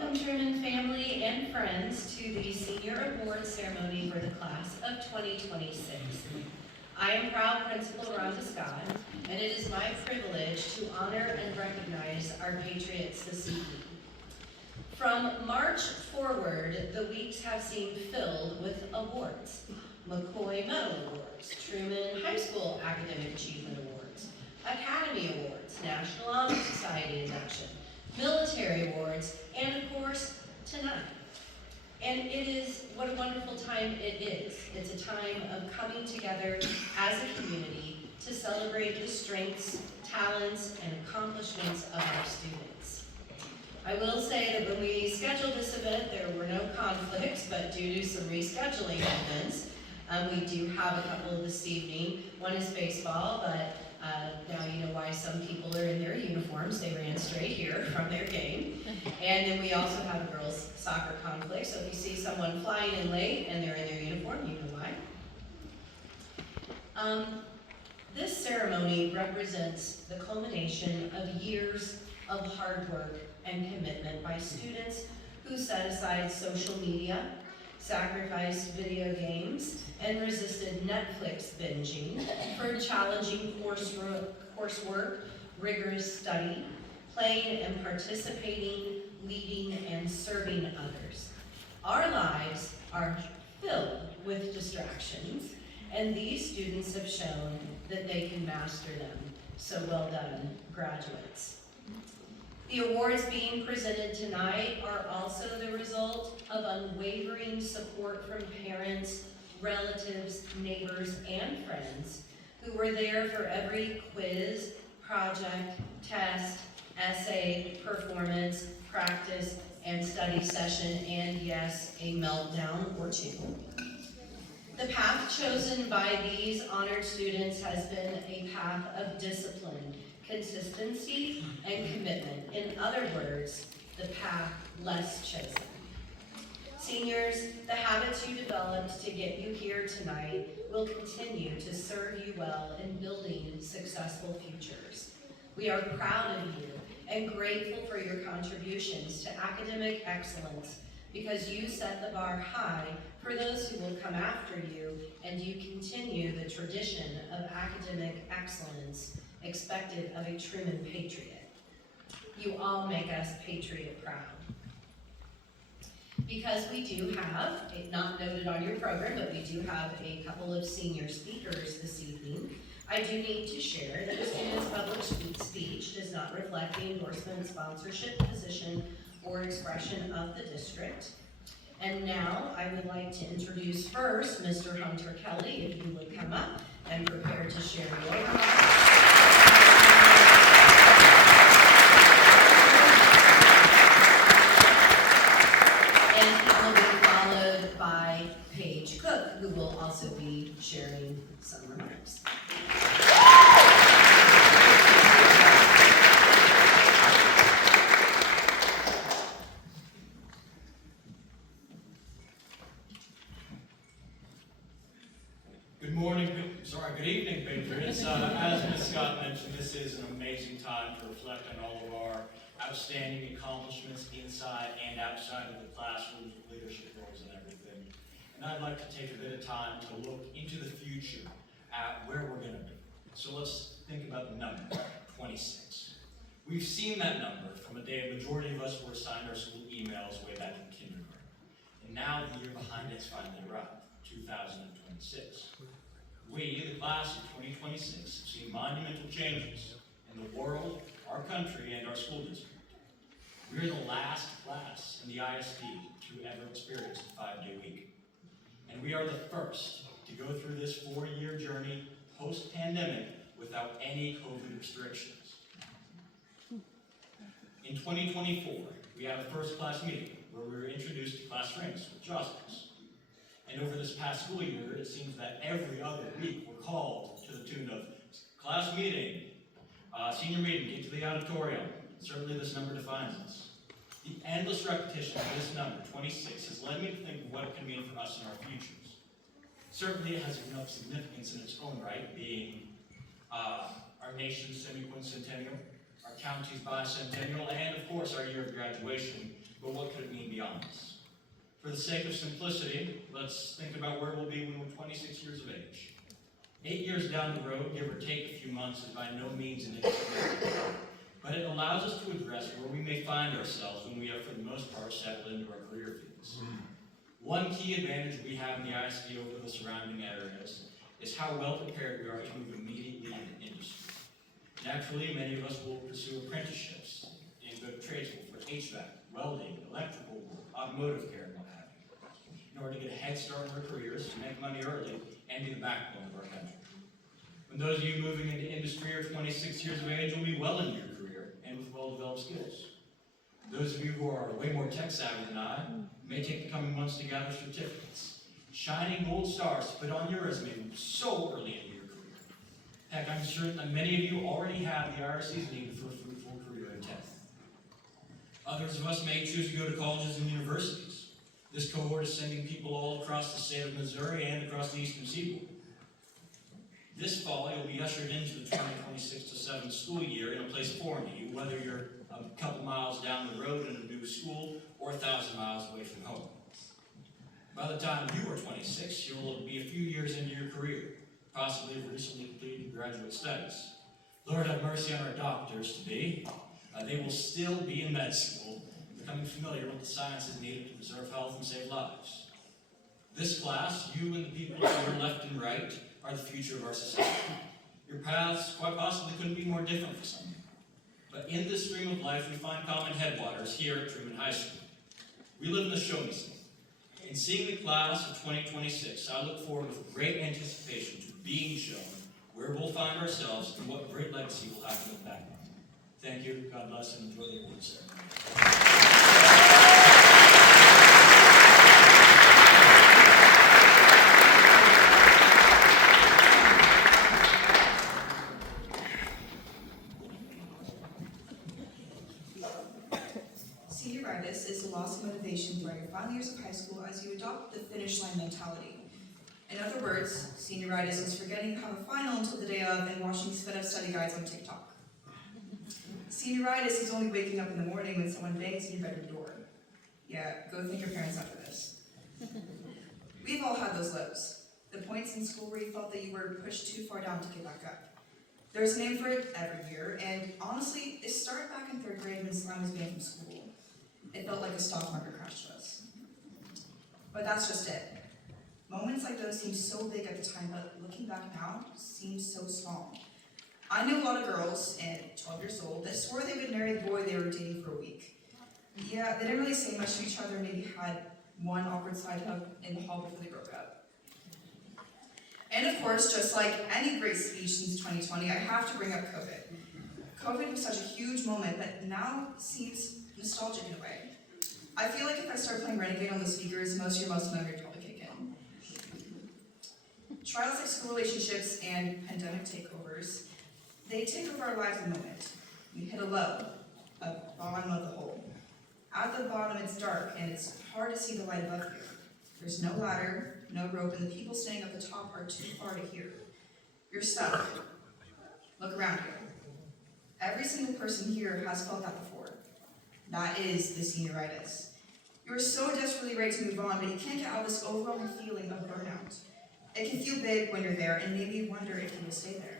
Welcome, Truman family and friends, to the Senior Awards Ceremony for the Class of 2026. I am proud Principal Rhonda Scott, and it is my privilege to honor and recognize our Patriots this evening. From March forward, the weeks have seemed filled with awards. McCoy Medal Awards, Truman High School Academic Achievement Awards, Academy Awards, National Honor Society induction, military awards, and of course, tonight. And it is, what a wonderful time it is. It's a time of coming together as a community to celebrate the strengths, talents, and accomplishments of our students. I will say that when we scheduled this event, there were no conflicts, but due to some rescheduling events, we do have a couple this evening. One is baseball, but now you know why some people are in their uniforms. They ran straight here from their game. And then we also have a girls' soccer conflict. So if you see someone flying in late and they're in their uniform, you know why. This ceremony represents the culmination of years of hard work and commitment by students who set aside social media, sacrificed video games, and resisted Netflix binging for challenging coursework, rigorous study, playing and participating, leading and serving others. Our lives are filled with distractions, and these students have shown that they can master them. So well done, graduates. The awards being presented tonight are also the result of unwavering support from parents, relatives, neighbors, and friends who were there for every quiz, project, test, essay, performance, practice, and study session, and yes, a meltdown or two. The path chosen by these honored students has been a path of discipline, consistency, and commitment. In other words, the path less chosen. Seniors, the habits you developed to get you here tonight will continue to serve you well in building successful futures. We are proud of you and grateful for your contributions to academic excellence because you set the bar high for those who will come after you, and you continue the tradition of academic excellence expected of a Truman Patriot. You all make us Patriot proud. Because we do have, not noted on your program, but we do have a couple of senior speakers this evening, I do need to share that the student's public speech does not reflect the endorsement, sponsorship, position, or expression of the district. And now I would like to introduce first Mr. Hunter Kelly, if you would come up and prepare to share your remarks. Who will also be sharing some remarks. Good evening, Patriots. As Ms. Scott mentioned, this is an amazing time to reflect on all of our outstanding accomplishments inside and outside of the classrooms, with leadership roles and everything. And I'd like to take a bit of time to look into the future at where we're going to be. So let's think about the number, 26. We've seen that number from a day a majority of us were assigned our school emails way back in kindergarten. And now the year behind it's finally arrived, 2026. We, the class of 2026, have seen monumental changes in the world, our country, and our school district. We are the last class in the ISD to ever experience a 5-day week. And we are the first to go through this 4-year journey post-pandemic without any COVID restrictions. In 2024, we had a first class meeting where we were introduced to class ranks with josters. And over this past school year, it seems that every other week we're called to the tune of class meeting, senior meeting, get to the auditorium. Certainly this number defines us. The endless repetition of this number, 26, has led me to think of what it can mean for us in our futures. Certainly it has enough significance in its own right, being our nation's semi-quincentennial, our county's bicentennial, and of course our year of graduation, but what could it mean beyond this? For the sake of simplicity, let's think about where we'll be when we're 26 years of age. 8 years down the road, give or take a few months, is by no means an insignificant, but it allows us to address where we may find ourselves when we have, for the most part, settled into our career fields. One key advantage we have in the ISD over the surrounding areas is how well prepared we are to move immediately into industry. Naturally, many of us will pursue apprenticeships and go to trade school for HVAC, welding, electrical work, automotive care, and what have you, in order to get a head start in our careers, make money early, and be the backbone of our country. When those of you moving into industry are 26 years of age will be well into your career and with well-developed skills. Those of you who are way more tech-savvy than I may take the coming months to gather certificates, shining gold stars to put on your resume so early into your career. Heck, I'm sure that many of you already have the IRCs needed for a fruitful career in tech. Others of us may choose to go to colleges and universities. This cohort is sending people all across the state of Missouri and across the Eastern Seaboard. This fall, you'll be ushered into the 2026-7 school year in a place foreign to you, whether you're a couple miles down the road in a new school or 1,000 miles away from home. By the time you are 26, you'll be a few years into your career, possibly have recently completed graduate studies. Lord have mercy on our doctors-to-be. They will still be in med school, becoming familiar with the sciences needed to preserve health and save lives. This class, you and the people to your left and right, are the future of our society. Your paths quite possibly couldn't be more different for some. But in this stream of life, we find common headwaters here at Truman High School. We live in the show-me zone. In seeing the class of 2026, I look forward with great anticipation to being shown where we'll find ourselves and what great legacy we'll have to look back on. Thank you, God bless, and enjoy the award ceremony. Senioritis is the loss of motivation throughout your final years of high school as you adopt the finish line mentality. In other words, senioritis is forgetting to have a final until the day of and watching sped up study guides on TikTok. Senioritis is only waking up in the morning when someone bangs on your bedroom door. Yeah, go thank your parents after this. We've all had those lows. The points in school where you felt that you were pushed too far down to get back up. There's a name for it every year, and honestly, it started back in 3rd grade when slime was banned from school. It felt like a stock market crash to us. But that's just it. Moments like those seem so big at the time, but looking back now, seem so small. I knew a lot of girls, at 12 years old, that swore they would marry the boy they were dating for a week. Yeah, they didn't really say much to each other, maybe had one awkward side hug in the hall before they broke up. And of course, just like any great speech since 2020, I have to bring up COVID. COVID was such a huge moment that now seems nostalgic in a way. I feel like if I start playing Renegade on the speakers, most of your muscle memory will probably kick in. Trials like school relationships and pandemic takeovers, they take over our lives in a moment. We hit a low, a bottom of the hole. At the bottom, it's dark, and it's hard to see the light above you. There's no ladder, no rope, and the people staying at the top are too far to hear. You're stuck. Look around you. Every single person here has felt that before. That is the senioritis. You're so desperately ready to move on, but you can't get out of this overwhelming feeling of burnout. It can feel big when you're there, and maybe you wonder if you will stay there.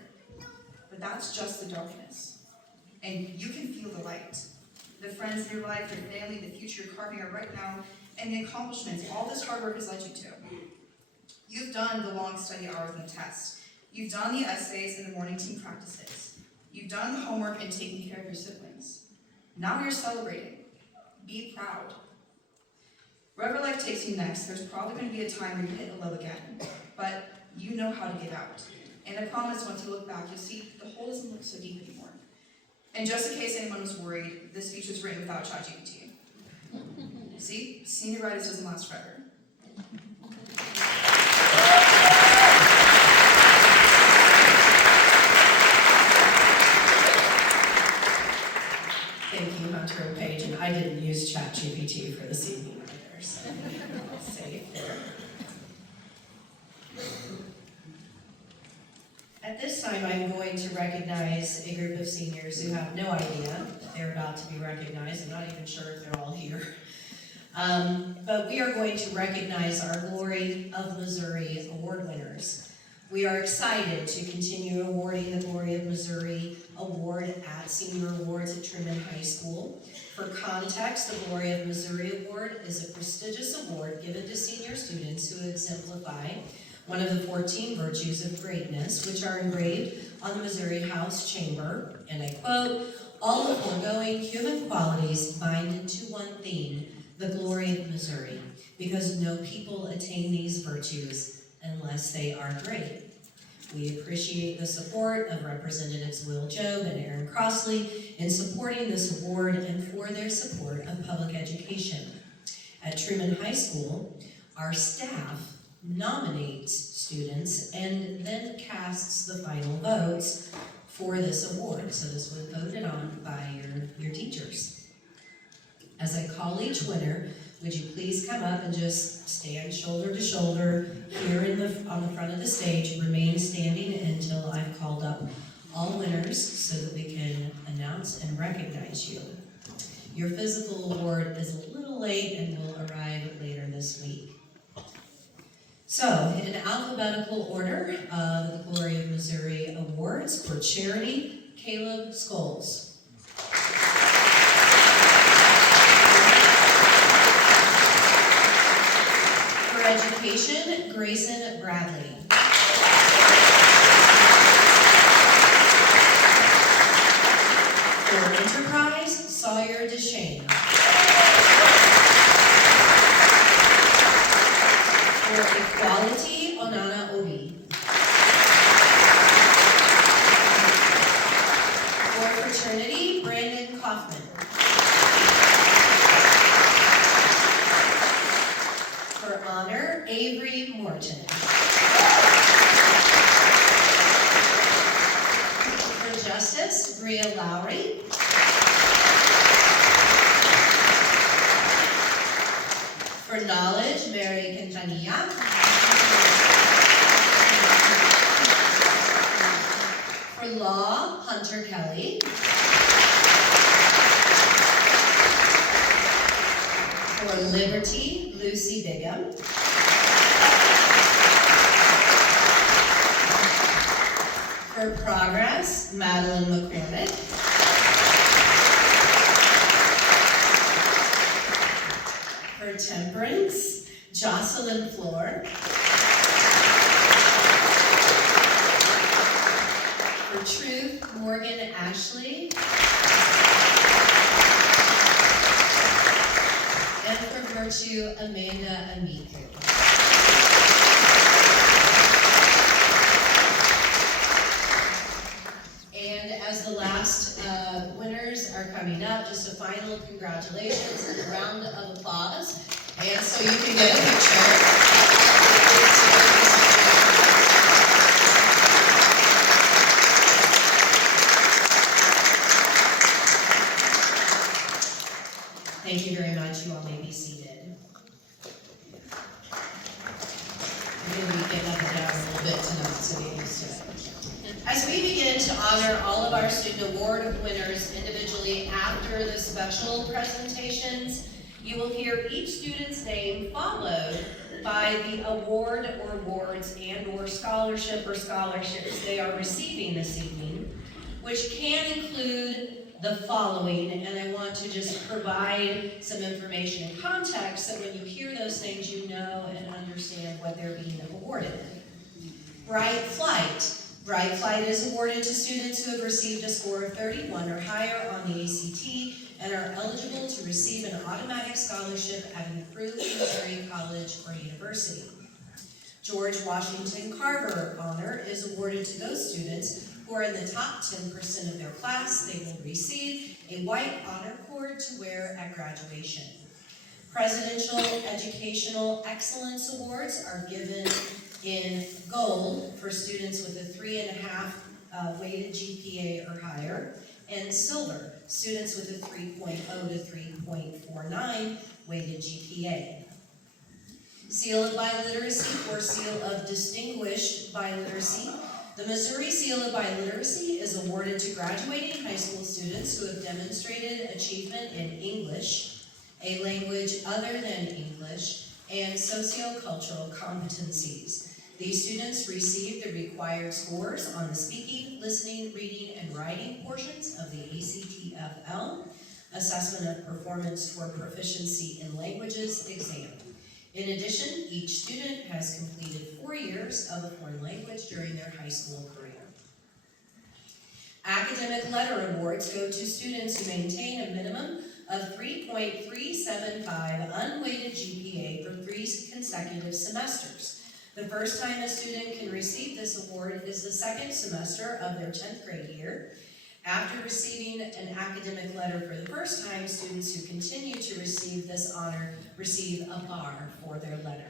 But that's just the darkness. And you can feel the light. The friends in your life, your family, the future you're carving out right now, and the accomplishments all this hard work has led you to. You've done the long study hours and the tests. You've done the essays and the morning team practices. You've done the homework and taken care of your siblings. Now you're celebrating. Be proud. Wherever life takes you next, there's probably going to be a time where you hit a low again, but you know how to get out. And I promise once you look back, you'll see the hole doesn't look so deep anymore. And just in case anyone was worried, this speech was written without ChatGPT. See, senioritis doesn't last forever. Thank you, Hunter and Paige, and I didn't use ChatGPT for this evening either, so safe there. At this time, I'm going to recognize a group of seniors who have no idea they're about to be recognized. I'm not even sure if they're all here. But we are going to recognize our Glory of Missouri award winners. We are excited to continue awarding the Glory of Missouri Award at Senior Awards at Truman High School. For context, the Glory of Missouri Award is a prestigious award given to senior students who exemplify one of the 14 virtues of greatness, which are engraved on the Missouri House Chamber, and I quote, "All the foregoing human qualities bind into one theme, the glory of Missouri, because no people attain these virtues unless they are great." We appreciate the support of Representatives Will Jobe and Aaron Crossley in supporting this award and for their support of public education. At Truman High School, our staff nominates students and then casts the final votes for this award. So this was voted on by your teachers. As I call each winner, would you please come up and just stand shoulder to shoulder here on the front of the stage, remain standing until I've called up all winners so that we can announce and recognize you. Your physical award is a little late and will arrive later this week. So, in alphabetical order of the Glory of Missouri Awards for charity, Caleb Scholes. For education, Grayson Bradley. For enterprise, Sawyer DeShane. For equality, Onana Obi. For fraternity, Brandon Kaufman. For honor, Avery Morton. For justice, Bria Lowry. For knowledge, Mary Quintanilla. For law, Hunter Kelly. For liberty, Lucy Bigham. For progress, Madeline McCormick. For temperance, Jocelyn Floor. For truth, Morgan Ashley. And for virtue, Amanda Amiku. And as the last winners are coming up, just a final congratulations and a round of applause. And so you can get a picture. Thank you very much. You all may be seated. Maybe we get up and down a little bit tonight so we used to it. As we begin to honor all of our student award winners individually after the special presentations, you will hear each student's name followed by the award or awards and or scholarships they are receiving this evening, which can include the following, and I want to just provide some information and context so when you hear those things you know and understand what they're being awarded. Bright Flight. Bright Flight is awarded to students who have received a score of 31 or higher on the ACT and are eligible to receive an automatic scholarship at an approved Missouri college or university. George Washington Carver Honor is awarded to those students who are in the top 10% of their class. They will receive a white honor cord to wear at graduation. Presidential Educational Excellence Awards are given in gold for students with a 3.5 weighted GPA or higher, and silver, students with a 3.0 to 3.49 weighted GPA. Seal of Biliteracy or Seal of Distinguished Biliteracy. The Missouri Seal of Biliteracy is awarded to graduating high school students who have demonstrated achievement in English, a language other than English, and sociocultural competencies. These students receive the required scores on the speaking, listening, reading, and writing portions of the ACTFL, Assessment of Performance toward Proficiency in Languages exam. In addition, each student has completed 4 years of a foreign language during their high school career. Academic letter awards go to students who maintain a minimum of 3.375 unweighted GPA for 3 consecutive semesters. The first time a student can receive this award is the second semester of their 10th grade year. After receiving an academic letter for the first time, students who continue to receive this honor receive a bar for their letter.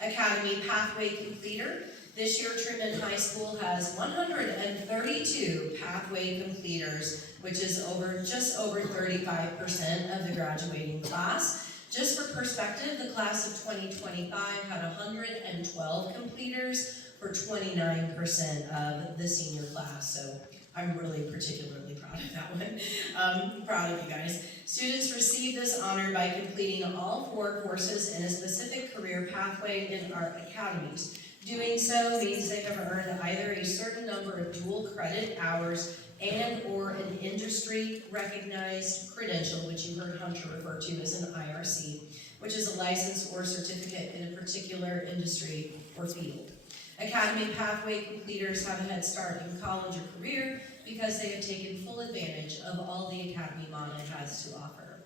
Academy Pathway Completer. This year, Truman High School has 132 pathway completers, which is just over 35% of the graduating class. Just for perspective, the class of 2025 had 112 completers for 29% of the senior class, so I'm really particularly proud of that one. Proud of you guys. Students receive this honor by completing all 4 courses in a specific career pathway in our academies. Doing so means they have earned either a certain number of dual credit hours and or an industry recognized credential, which you heard Hunter refer to as an IRC, which is a license or certificate in a particular industry or field. Academy Pathway completers have a head start in college or career because they have taken full advantage of all the Academy Mana has to offer.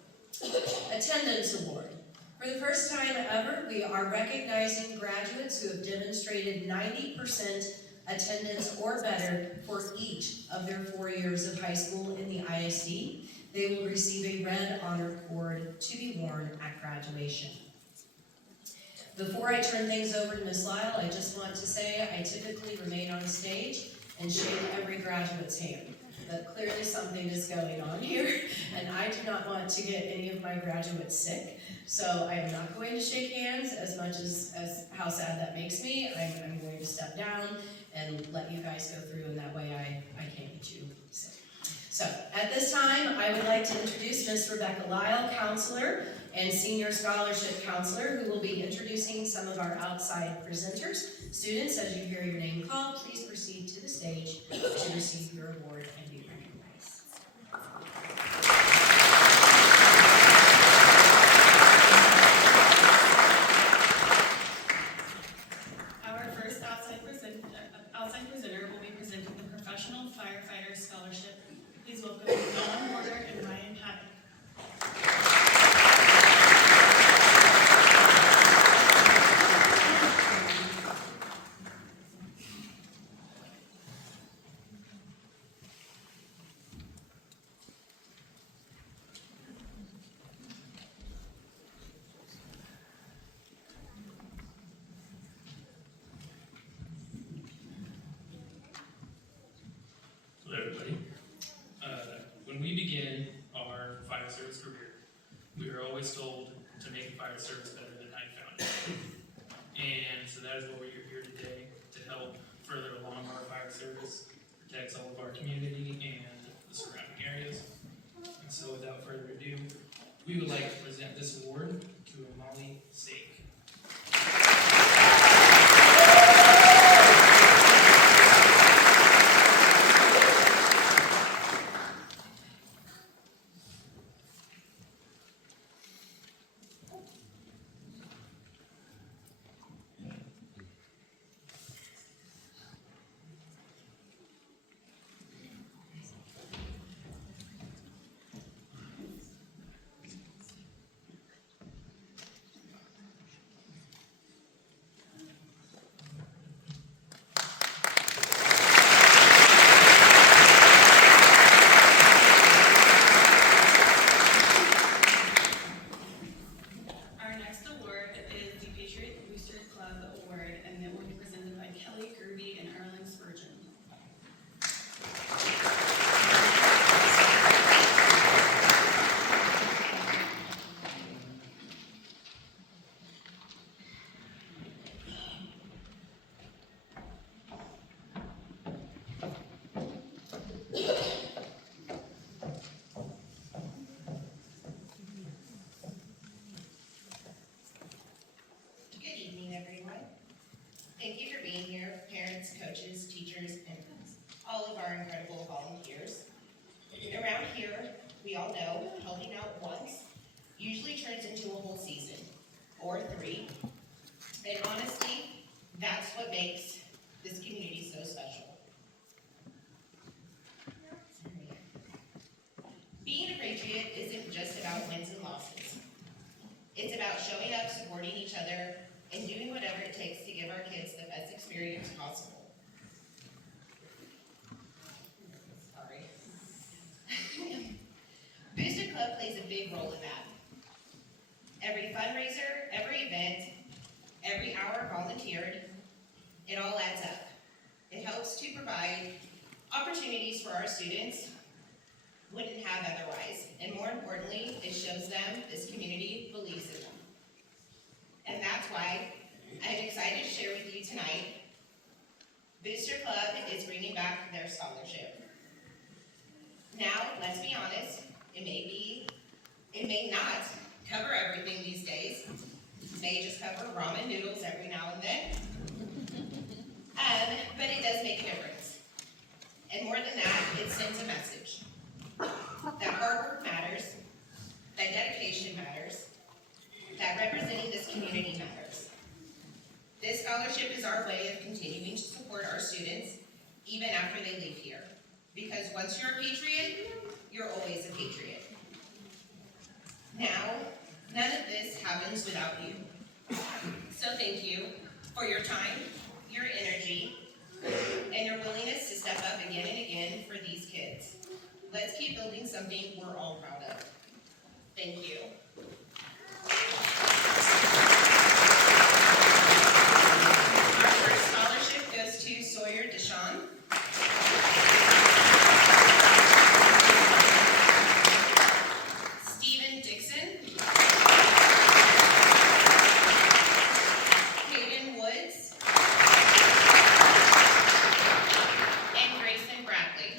Attendance Award. For the first time ever, we are recognizing graduates who have demonstrated 90% attendance or better for each of their 4 years of high school in the ISD. They will receive a red honor cord to be worn at graduation. Before I turn things over to Ms. Lyle, I just want to say I typically remain on stage and shake every graduate's hand. But clearly something is going on here, and I do not want to get any of my graduates sick. So I am not going to shake hands as much as how sad that makes me. I'm going to step down and let you guys go through, and that way I can't get you sick. So at this time, I would like to introduce Ms. Rebecca Lyle, counselor and senior scholarship counselor, who will be introducing some of our outside presenters. Students, as you hear your name called, please proceed to the stage to receive your award and be recognized. Our first outside presenter will be presenting the Professional Firefighter Scholarship. Please welcome Dawn Warder and Ryan Haddock. Hello, everybody. When we begin our fire service career, we are always told to make the fire service better than how you found it. And so that is what we're here today to help further along our fire service, protects all of our community and the surrounding areas. And so without further ado, we would like to present this award to Molly Sake. coaches, teachers, and all of our incredible volunteers. Around here, we all know helping out once usually turns into a whole season, or 3. And honestly, that's what makes this community so special. Being a Patriot isn't just about wins and losses. It's about showing up, supporting each other, and doing whatever it takes to give our kids the best experience possible. Sorry. Booster Club plays a big role in that. Every fundraiser, every event, every hour volunteered, it all adds up. It helps to provide opportunities for our students wouldn't have otherwise. And more importantly, it shows them this community believes in them. And that's why I'm excited to share with you tonight, Booster Club is bringing back their scholarship. Now, let's be honest, it may not cover everything these days. It may just cover ramen noodles every now and then. But it does make a difference. And more than that, it sends a message. That hard work matters, that dedication matters, that representing this community matters. This scholarship is our way of continuing to support our students even after they leave here. Because once you're a Patriot, you're always a Patriot. Now, none of this happens without you. So thank you for your time, your energy, and your willingness to step up again and again for these kids. Let's keep building something we're all proud of. Thank you. Our first scholarship goes to Sawyer Deshawn. Stephen Dixon. Hayden Woods. And Grayson Bradley.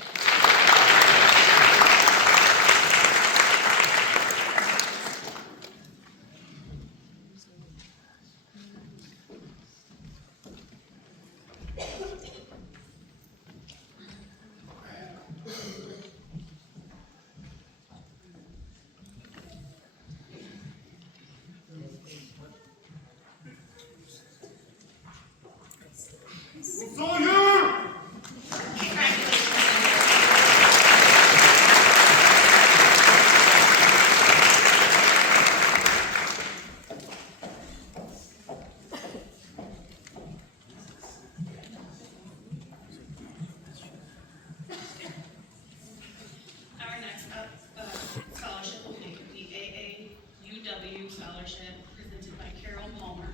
Our next scholarship will be the AAUW scholarship presented by Carol Palmer.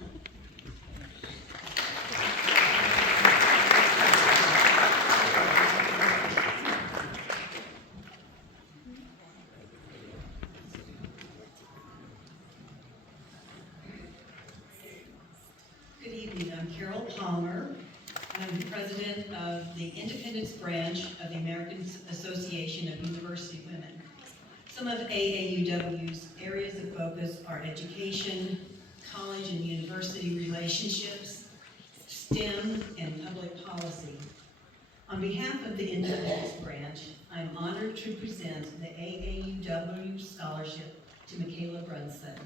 Good evening, I'm Carol Palmer. I'm the president of the Independence Branch of the American Association of University Women. Some of AAUW's areas of focus are education, college and university relationships, STEM, and public policy. On behalf of the Independence Branch, I'm honored to present the AAUW Scholarship to Michaela Brunson.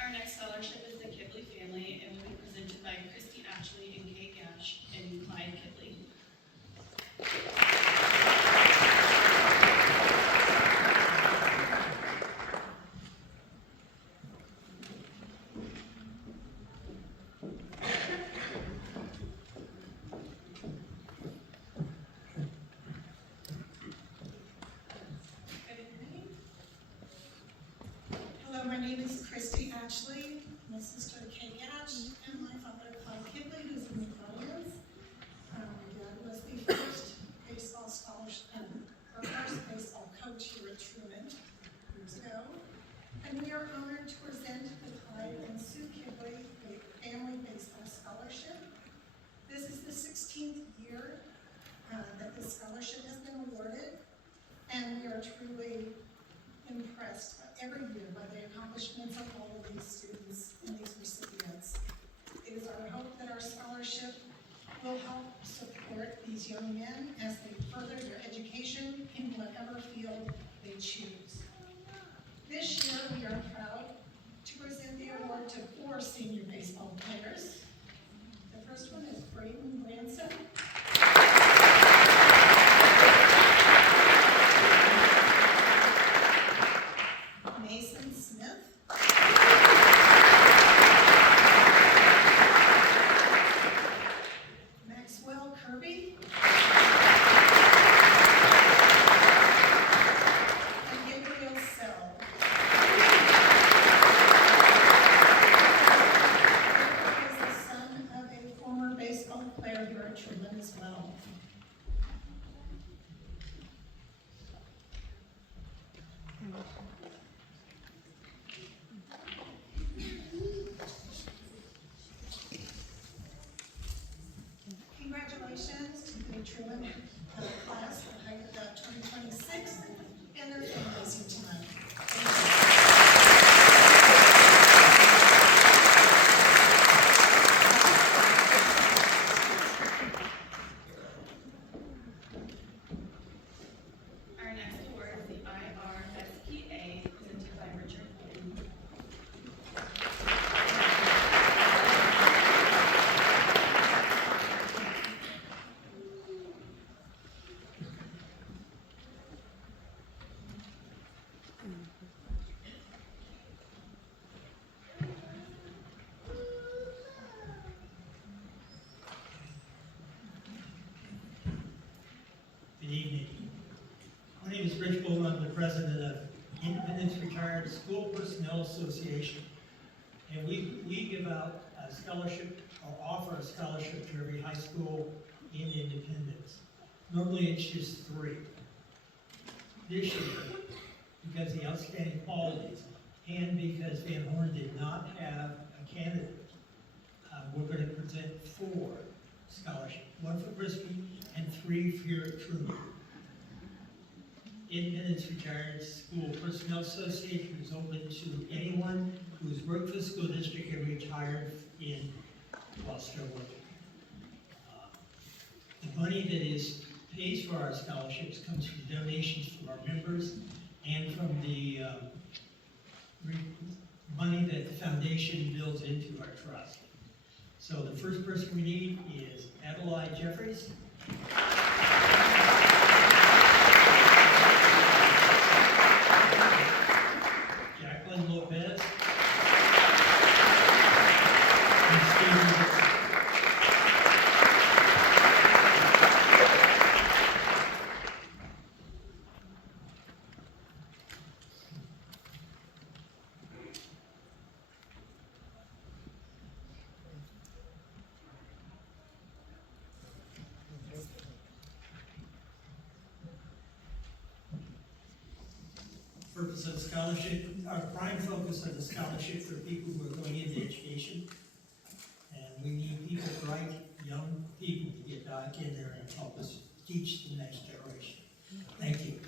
Our next scholarship is the Kibley family and will be presented by Christy Ashley and Kate Gash and Clyde Kibley. Hello, my name is Christy Ashley. my sister Kate Ash, and my father Clyde Kidley, who's in the audience. My dad was the first baseball scholarship, or first baseball coach here at Truman years ago. And we are honored to present the Clyde and Sue Kidley Family Baseball Scholarship. This is the 16th year that this scholarship has been awarded, and we are truly impressed every year by the accomplishments of all of these students and these recipients. It is our hope that our scholarship will help support these young men as they further their education in whatever field they choose. This year, we are proud to present the award to 4 senior baseball players. The first one is Braden Branson. Mason Smith. Maxwell Kirby. And Gabriel Sell. Gabriel is the son of a former baseball player here at Truman as well. Congratulations to the Truman class of 2026 and their fundraising time. Our next award is the IRSPA, presented by Richard. Good evening. My name is Rich Bull. I'm the president of Independence Retired School Personnel Association. And we give out a scholarship, or offer a scholarship to every high school in Independence. Normally it's just 3. This year, because of the outstanding qualities, and because Van Horn did not have a candidate, we're going to present 4 scholarships. 1 for Brisbane and 3 here at Truman. Independence Retired School Personnel Association is open to anyone who has worked for the school district and retired while still working. The money that pays for our scholarships comes from donations from our members and from the money that the foundation builds into our trust. So the first person we need is Adelaide Jeffries. Jacqueline Lopez. And Stephen Dixon. Purpose of the scholarship, our prime focus of the scholarship for people who are going into education. And we need people, bright, young people to get back in there and help us teach the next generation. Thank you.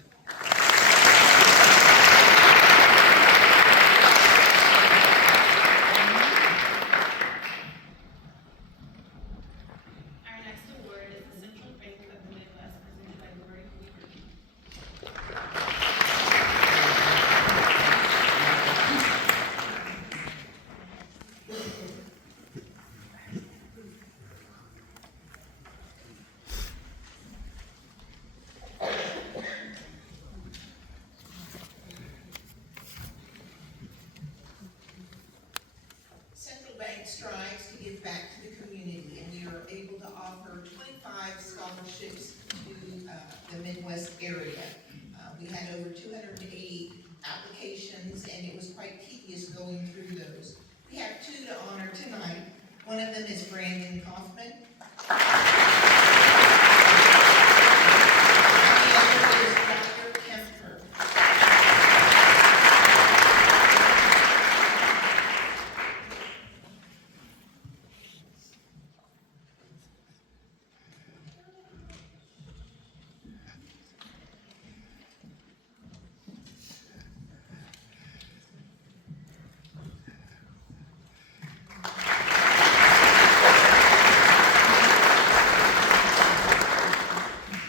Our next award is the Central Bank of the Midwest, presented by Lori Weaver. Central Bank strives to give back to the community, and we are able to offer 25 scholarships to the Midwest area. We had over 280 applications, and it was quite tedious going through those. We have two to honor tonight. One of them is Brandon Kaufman. The other is Dr. Kemper.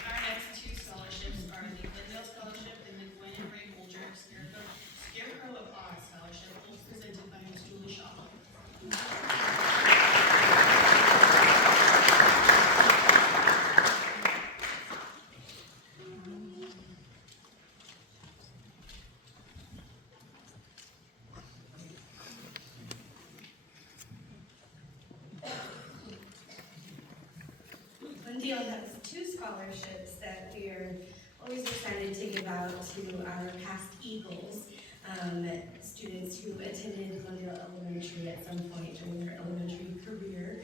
Our next two scholarships are the Glendale Scholarship and the Gwen and Ray Bolger Scarecrow of Oz Scholarship, both presented by Ms. Julie Shaw. Glendale has two scholarships that we are always excited to give out to our past Eagles, students who attended Glendale Elementary at some point during their elementary career.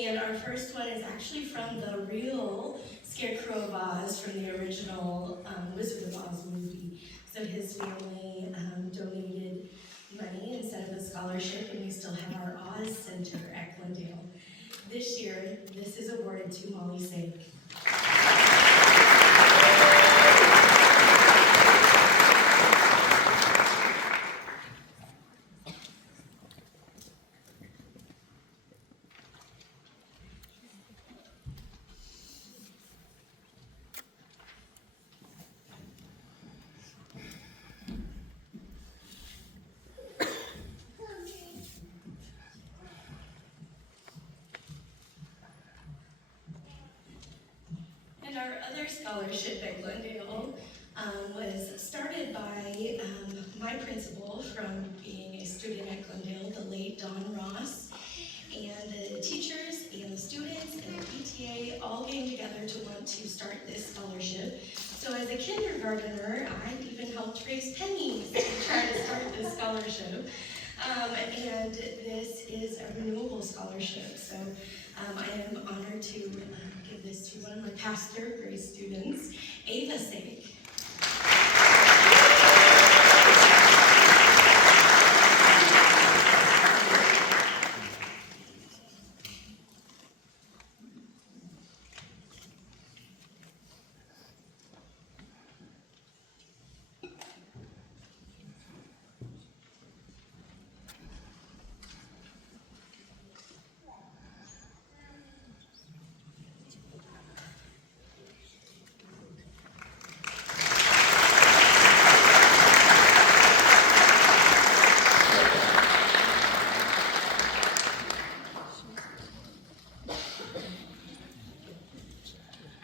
And our first one is actually from the real Scarecrow of Oz from the original Wizard of Oz movie. So his family donated money instead of a scholarship, and we still have our Oz Center at Glendale. This year, this is awarded to Molly Sake. And our other scholarship at Glendale was started by my principal from being a student at Glendale, the late Don Ross. And the teachers and the students and the PTA all came together to want to start this scholarship. So as a kindergartner, I even helped raise pennies to try to start this scholarship. And this is a renewable scholarship. So I am honored to give this to one of my past third grade students, Ava Sake.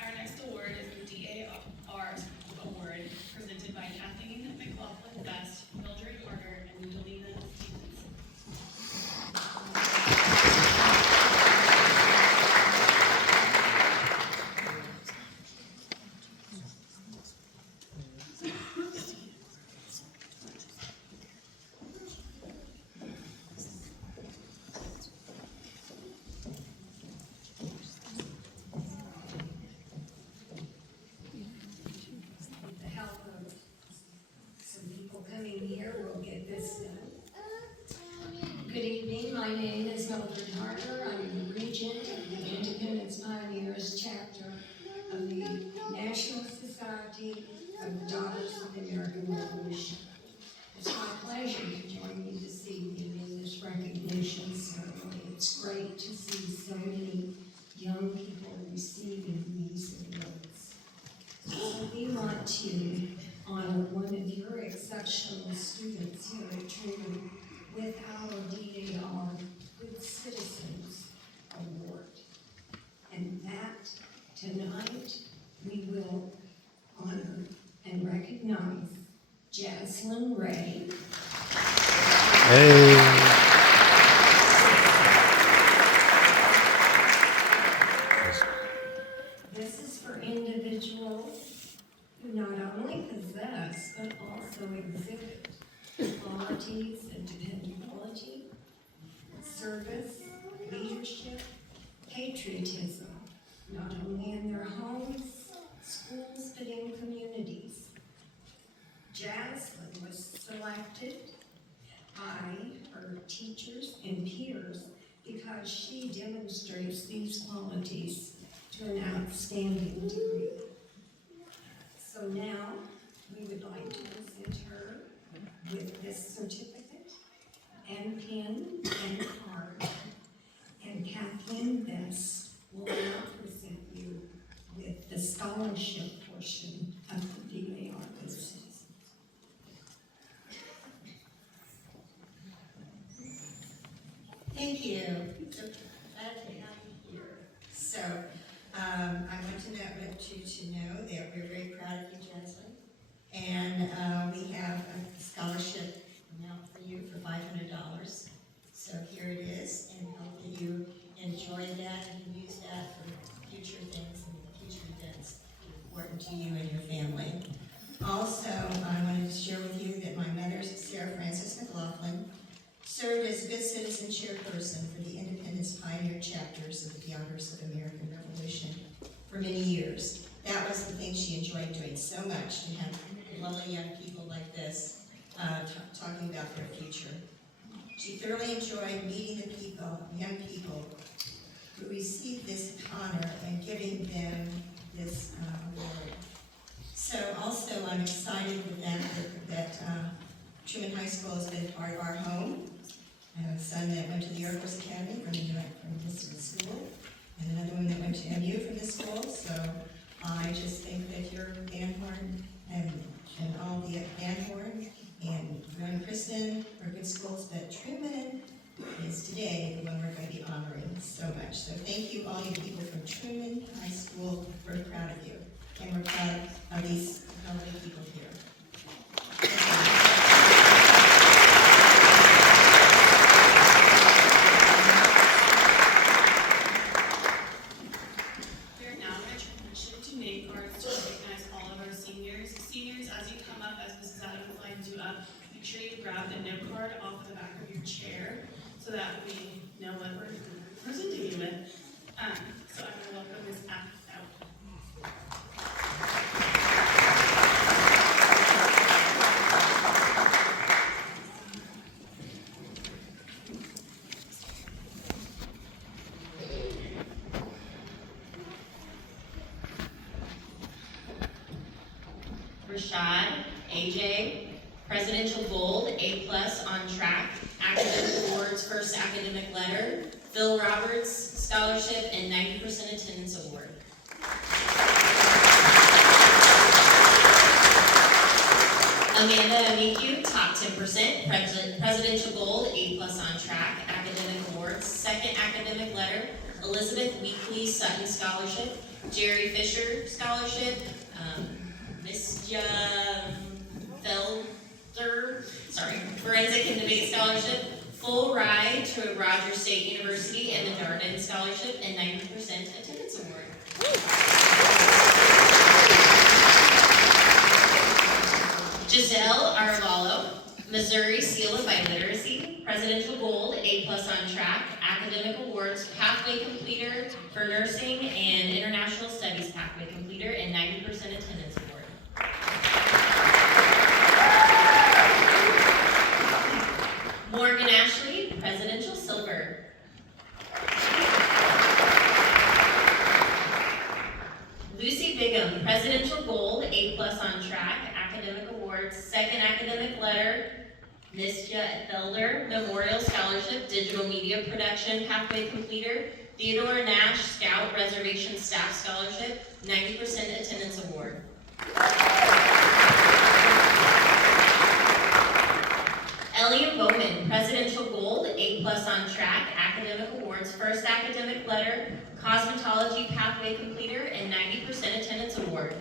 Our next award is the DAR Award, presented by Kathleen McLaughlin Best, Mildred Carter, and Delina Stevens. With the help of some people coming here, we'll get this done. Good evening, my name is Mildred Harper. I'm the regent of the Independence Pioneers chapter of the National Society of the Daughters of the American Revolution. It's my pleasure to join you this evening in this recognition ceremony. It's great to see so many young people receiving these awards. So we want to honor one of your exceptional students here at Truman with our DAR Good Citizens Award. And that tonight we will honor and recognize Jaslyn Ray. This is for individuals who not only possess, but also exhibit qualities and dependability, service, leadership, patriotism, not only in their homes, schools, but in communities. Jaslyn was selected by her teachers and peers because she demonstrates these qualities to an outstanding degree. So now, we would like to present her with this certificate and pin and card. And Kathleen Best will now present you with the scholarship portion of the VAR business. Thank you. So glad to have you here. So, I want you to know that we're very proud of you, Jaslyn. And we have a scholarship amount for you for $500. So here it is, and hope that you enjoy that and can use that for future things and future events important to you and your family. Also, I wanted to share with you that my mother, Sarah Frances McLaughlin, served as a good citizen chairperson for the Independence Pioneer chapters of the Daughters of the American Revolution for many years. That was the thing she enjoyed doing so much, to have lovely young people like this talking about their future. She thoroughly enjoyed meeting the people, young people, who received this honor and giving them this award. So also I'm excited with that Truman High School has been part of our home. I have a son that went to the Air Force Academy from this school, and another one that went to MU from this school. So I just think that your Van Horn and all the Van Horn and Rowan Kristen are good schools, but Truman is today the one we're going to be honoring so much. So thank you, all you people from Truman High School. We're proud of you, and we're proud of these lovely people here. Make sure you grab the note card off the back of your chair so that we know what we're presenting you with. So I'm going to welcome Ms. App out. Rashad, AJ, Presidential Gold, A+ on track, Academic Awards First Academic Letter, Phil Roberts Scholarship, and 90% Attendance Award. Amanda Amicu, top 10%, Presidential Gold, A+ on track, Academic Awards, Second Academic Letter, Elizabeth Weekly Sutton Scholarship, Jerry Fisher Scholarship, Miss Forensic and Debate Scholarship, full ride to Rogers State University and the Darden Scholarship, and 90% Attendance Award. Giselle Arvalo, Missouri Seal of Biliteracy, Presidential Gold, A+ on track, Academic Awards Pathway Completer for Nursing and International Studies Pathway Completer, and 90% Attendance Award. Morgan Ashley, Presidential Silver. Lucy Bigham, Presidential Gold, A+ on track, Academic Awards, Second Academic Letter, Nisja Felder, Memorial Scholarship, Digital Media Production Pathway Completer, Theodore Nash, Scout Reservation Staff Scholarship, 90% Attendance Award. Elliot Bowman, Presidential Gold, A+ on track, Academic Awards, First Academic Letter, Cosmetology Pathway Completer, and 90% Attendance Award.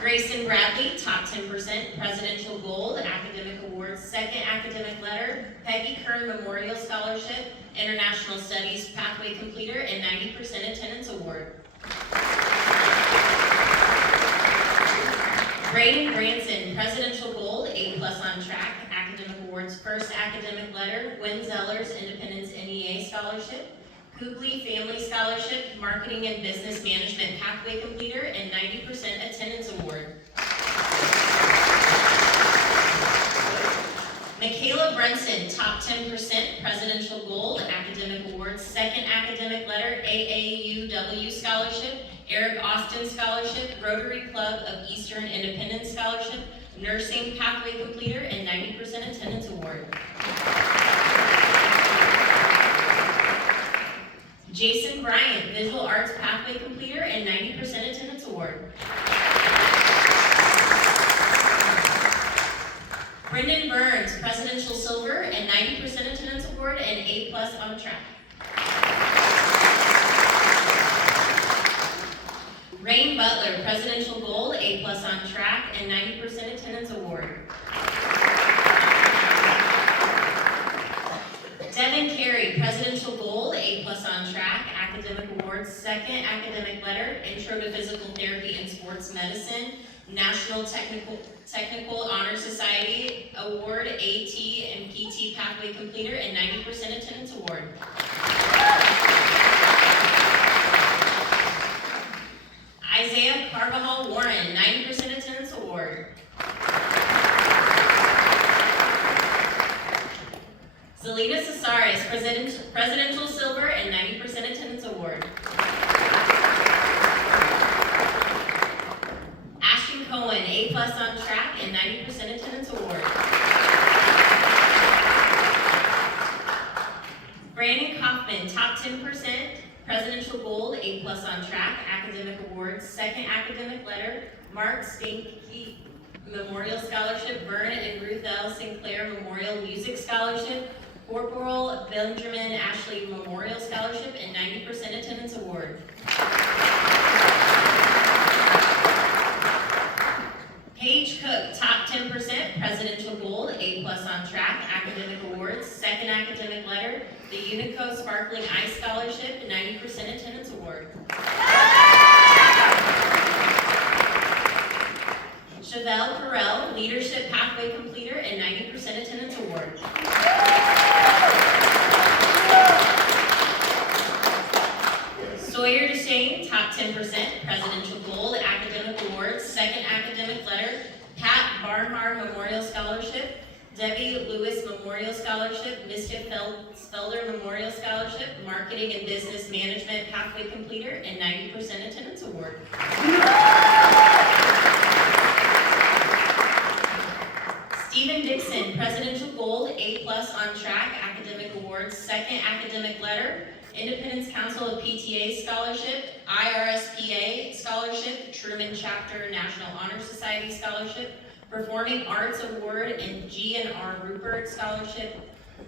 Grayson Bradley, top 10%, Presidential Gold, Academic Awards, Second Academic Letter, Peggy Kern Memorial Scholarship, International Studies Pathway Completer, and 90% Attendance Award. Braden Branson, Presidential Gold, A+ on track, Awards First Academic Letter, Gwen Zeller's Independence NEA Scholarship, Kugli Family Scholarship, Marketing and Business Management Pathway Completer, and 90% Attendance Award. Michaela Brunson, Top 10% Presidential Gold, Academic Awards, Second Academic Letter, AAUW Scholarship, Eric Austin Scholarship, Rotary Club of Eastern Independence Scholarship, Nursing Pathway Completer, and 90% Attendance Award. Jason Bryant, Visual Arts Pathway Completer, and 90% Attendance Award. Brendan Burns, Presidential Silver, and 90% Attendance Award, and A+ on track. Rain Butler, Presidential Gold, A+ on track, and 90% Attendance Award. Devin Carey, Presidential Gold, A+ on track, Academic Awards, Second Academic Letter, Intro to Physical Therapy and Sports Medicine, National Technical Honor Society Award, AT and PT Pathway Completer, and 90% Attendance Award. Isaiah Carvajal Warren, 90% Attendance Award. Zelina Cesares, Presidential Silver, and 90% Attendance Award. Ashton Cohen, A+ on track, and 90% Attendance Award. Brandon Kaufman, Top 10%, Presidential Gold, A+ on track, Academic Awards, Second Academic Letter, Mark Stanky Memorial Scholarship, Vern and Ruth L. Sinclair Memorial Music Scholarship, Corporal Benjamin Ashley Memorial Scholarship, and 90% Attendance Award. Paige Cook, Top 10%, Presidential Gold, A+ on track, Academic Awards, Second Academic Letter, the Unico Sparkling Ice Scholarship, 90% Attendance Award. Chevelle Carell, Leadership Pathway Completer, and 90% Attendance Award. Sawyer Deshane, Top 10%, Presidential Gold, Academic Awards, Second Academic Letter, Pat Barnhart Memorial Scholarship, Debbie Lewis Memorial Scholarship, Mischief Felder Memorial Scholarship, Marketing and Business Management Pathway Completer, and 90% Attendance Award. Stephen Dixon, Presidential Gold, A+ on track, Academic Awards, Second Academic Letter, Independence Council of PTA Scholarship, IRSPA Scholarship, Truman Chapter National Honor Society Scholarship, Performing Arts Award, and G&R Rupert Scholarship,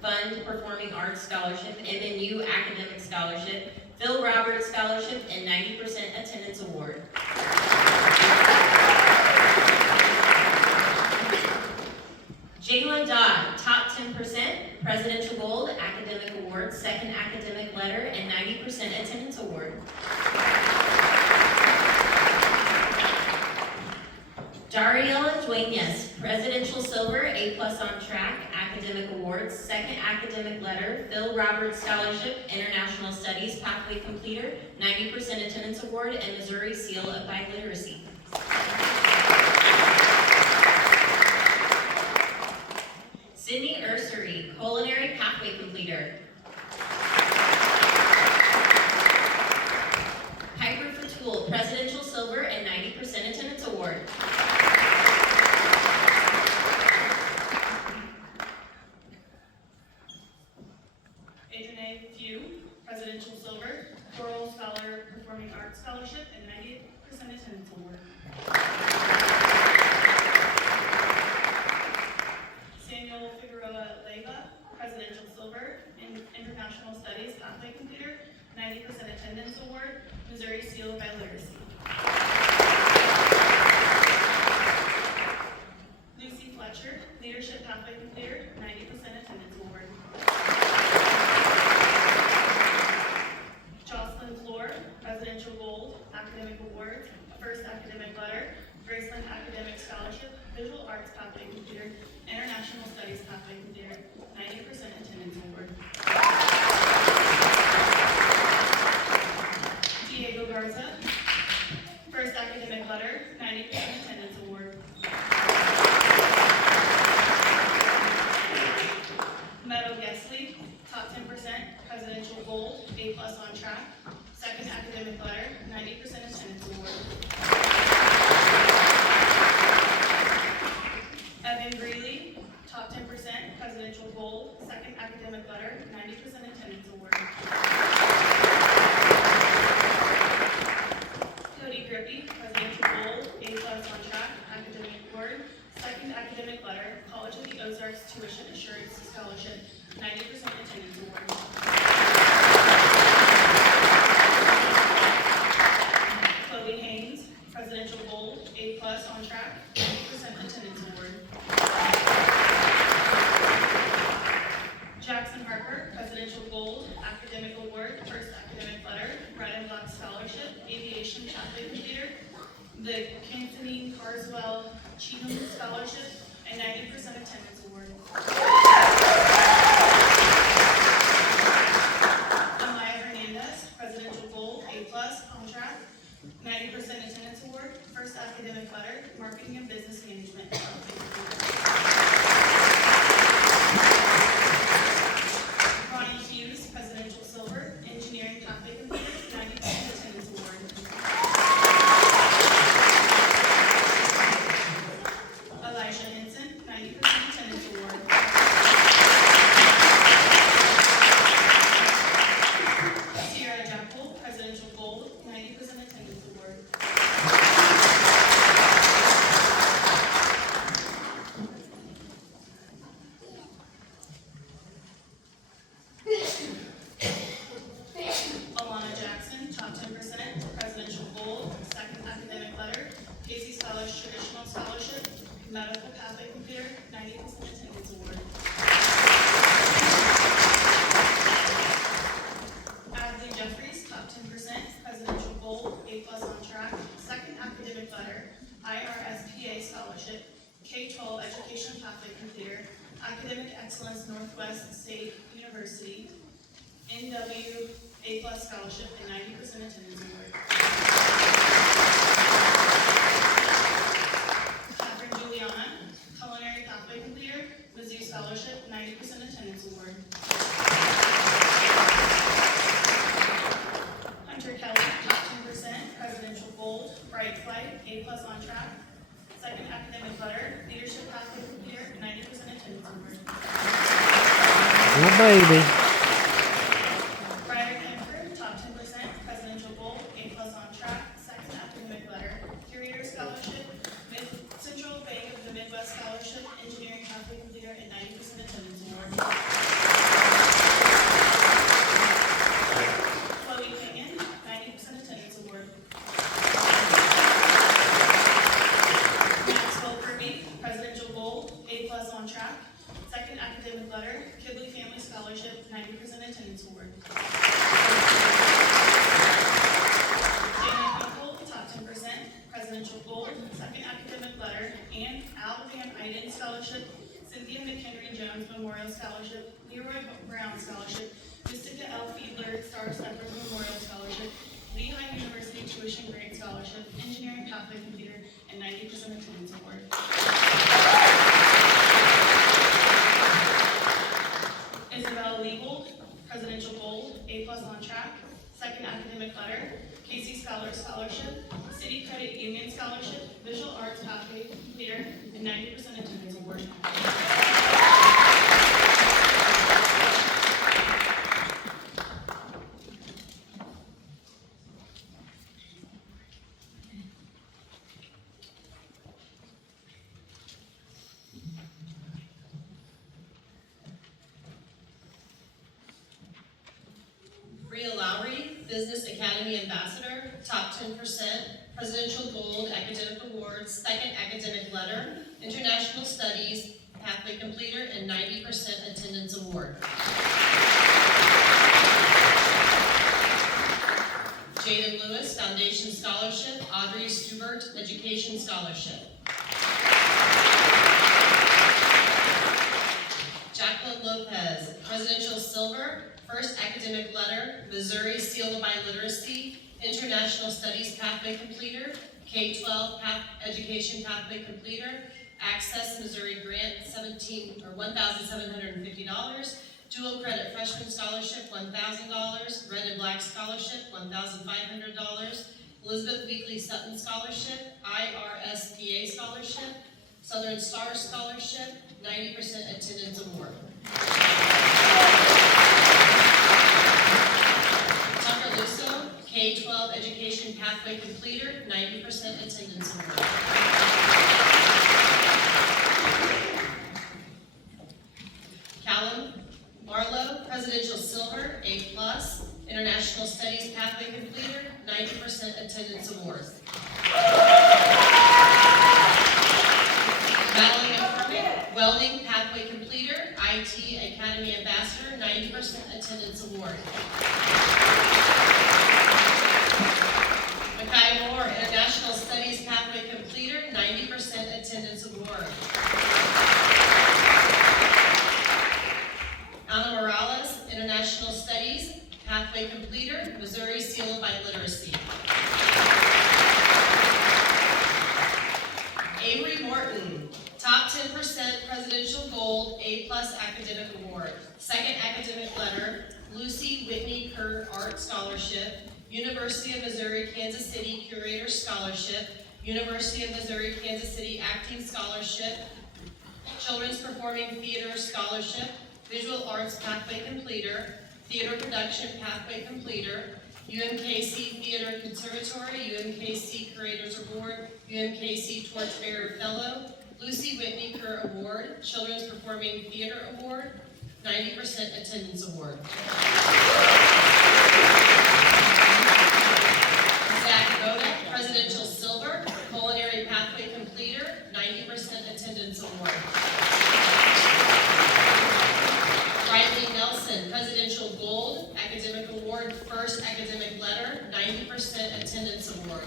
Fund Performing Arts Scholarship, MNU Academic Scholarship, Phil Roberts Scholarship, and 90% Attendance Award. Jalen Dodd, Top 10%, Presidential Gold, Academic Awards, Second Academic Letter, and 90% Attendance Award. Dariela Duenas, Presidential Silver, A+ on track, Academic Awards, Second Academic Letter, Phil Roberts Scholarship, International Studies Pathway Completer, 90% Attendance Award, and Missouri Seal of Biliteracy. Sydney Ursery, Culinary Pathway Completer. Piper Fatul, Presidential Silver, and 90% Attendance Award. Adrienne Few, Presidential Silver, Choral Scholar Performing Arts Scholarship, and 90% Attendance Award. Pathway Completer, 90% attendance award. Diego Garza, first academic letter, 90% attendance award. Meadow Gesley, top 10%, presidential gold, A+ on track, second academic letter, 90% attendance award. Evan Greeley, top 10%, presidential gold, second academic letter, 90% attendance award. Cody Grippy, presidential gold, A+ on track, academic award, second academic letter, College of the Ozarks tuition assurance scholarship, 90% attendance award. Chloe Haynes, presidential gold, A+ on track, 90% attendance award. Jackson Harper, presidential gold, academic award, first academic letter, red and black scholarship, aviation pathway computer, the Cantonine Carswell Cheatham scholarship, and 90% attendance award. Amaya Hernandez, presidential gold, A+ on track, 90% attendance award, first academic letter, marketing and business management. Ronnie Hughes, presidential silver, engineering pathway completer, 90% attendance award. Elijah Henson, 90% attendance award. Sierra Jackal, presidential gold, 90% attendance award. Alana Jackson, top 10%, presidential gold, second academic letter, Casey Scholars traditional scholarship, medical pathway computer, 90% attendance award. Adley Jeffries, top 10%, presidential gold, A+ on track, second academic letter, IRSPA scholarship, K-12 education pathway computer, academic excellence Northwest State University, NW A+ scholarship, and 90% attendance award. Catherine Juliana, culinary pathway completer, Mizzou scholarship, 90% attendance award. Hunter Kelly, top 10%, presidential gold, bright flight, A+ on track, second academic letter, leadership pathway completer, 90% attendance award. Oh, baby. Ryder Kemper, top 10%, presidential gold, A+ on track, second academic letter, curator scholarship, Central Bank of the Midwest scholarship, engineering pathway completer, and 90% attendance award. Chloe Kingan, 90% attendance award. Maxwell Kirby, presidential gold, A+ on track, second academic letter, Kidley Family Scholarship, 90% attendance award. Jalen Hinkle, top 10%, presidential gold, second academic letter, and Al Van Eyden Scholarship, Cynthia McHenry Jones Memorial Scholarship, Leroy Brown Scholarship, Mystica L. Fiedler Star Steppers Memorial Scholarship, Lehigh University Tuition Grant Scholarship, Engineering Pathway Computer, and 90% attendance award. Isabel Leibold, presidential gold, A+ on track, second academic letter, Casey Scholars Scholarship, City Credit Union Scholarship, Visual Arts Pathway Completer, and 90% attendance award. Bria Lowry, Business Academy Ambassador, top 10%, Presidential Gold Academic Awards, second academic letter, International Studies, Pathway Completer, and 90% attendance award. Jaden Lewis, Foundation Scholarship, Audrey Stubert, Education Scholarship. Lopez, Presidential Silver, First Academic Letter, Missouri Seal of Biliteracy, International Studies Pathway Completer, K-12 Education Pathway Completer, Access Missouri Grant, $1,750, Dual Credit Freshman Scholarship, $1,000, Red and Black Scholarship, $1,500, Elizabeth Weekly Sutton Scholarship, IRSPA Scholarship, Southern Star Scholarship, 90% attendance award. Tucker Lusso, K-12 Education Pathway Completer, 90% attendance award. Callum Marlowe, Presidential Silver, A+, International Studies Pathway Completer, 90% attendance award. Madeline McCormick, Welding Pathway Completer, IT Academy Ambassador, 90% attendance award. Makai Moore, International Studies Pathway Completer, 90% attendance award. Ana Morales, International Studies Pathway Completer, Missouri Seal of Biliteracy. Avery Morton, Top 10% Presidential Gold, A+ Academic Award. Second Academic Letter, Lucy Whitney Kerr Art Scholarship, University of Missouri Kansas City Curator Scholarship, University of Missouri Kansas City Acting Scholarship, Children's Performing Theater Scholarship, Visual Arts Pathway Completer, Theater Production Pathway Completer, UMKC Theater Conservatory, UMKC Curators Award, UMKC Torchbearer Fellow, Lucy Whitney Kerr Award, Children's Performing Theater Award, 90% attendance award. Zach Boda, Presidential Silver, Culinary Pathway Completer, 90% attendance award. Riley Nelson, Presidential Gold, Academic Award, First Academic Letter, 90% attendance award.